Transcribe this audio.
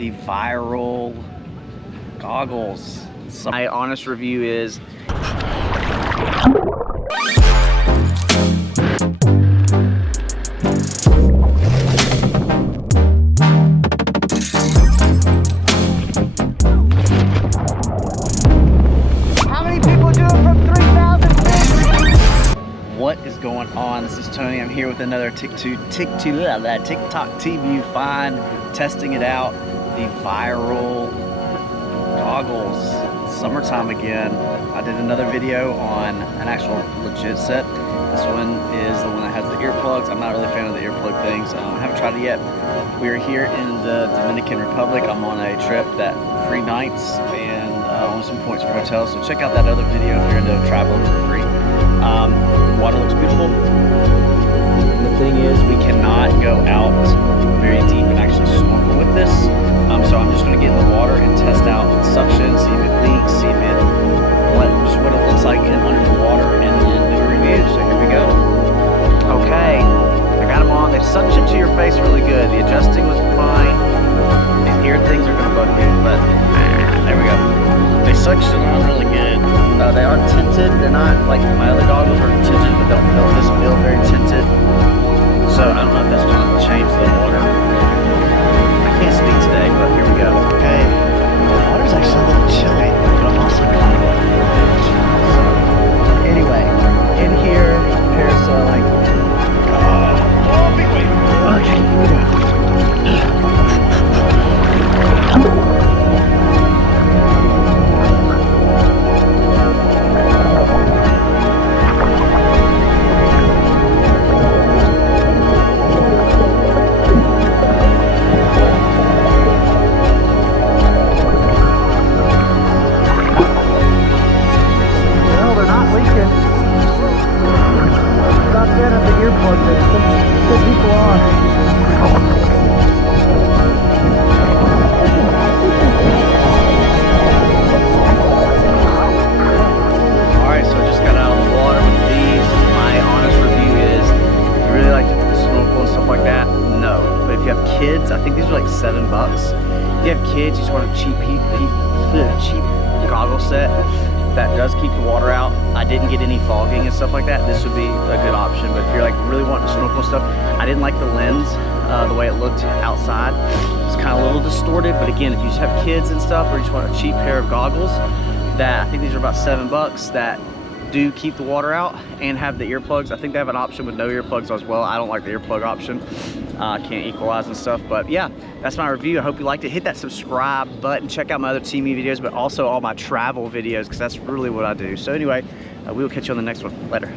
the viral goggles. So my honest review is what is going on? This is Tony. I'm here with another TikTok TV find, testing it out. The viral goggles. Summertime again. I did another video on an actual legit set. This one is the one that has the earplugs. I'm not really a fan of the earplug things. I haven't tried it yet. We're here in the Dominican Republic. I'm on a trip that 3 nights and on some points for hotels. So check out that other video if you're into traveling for free. Water looks beautiful. The thing is, we cannot go out very deep and actually snorkel with this. So I'm just going to get in the water and test out the suction, see if it leaks, see if it just what it looks like under the water, and then do a review. So here we go. Okay, I got them on. They suction to your face really good. The adjusting was fine. These ear things are going to bug me, but there we go. They suction on really good. They are tinted. They're not like my other goggles are tinted, but this feel very tinted. So I don't know if that's going to change the water. I can't speak today, but here we go. Okay, the water's actually a little chilly, but I'm also kind of like a bitch. So anyway, in here, parasailing. Okay, here we go. Kids, I think these are like $7. If you have kids, you just want a cheap goggle set that does keep the water out. I didn't get any fogging and stuff like that. This would be a good option. But if you're like really wanting to snorkel and stuff, I didn't like the lens, the way it looked outside. It's kind of a little distorted. But again, if you just have kids and stuff, or you just want a cheap pair of goggles, that I think these are about $7 that do keep the water out and have the earplugs. I think they have an option with no earplugs as well. I don't like the earplug option. Can't equalize and stuff, but yeah, that's my review. I hope you liked it. Hit that subscribe button. Check out my other Temu videos, but also all my travel videos, because that's really what I do. So anyway, we will catch you on the next one. Later.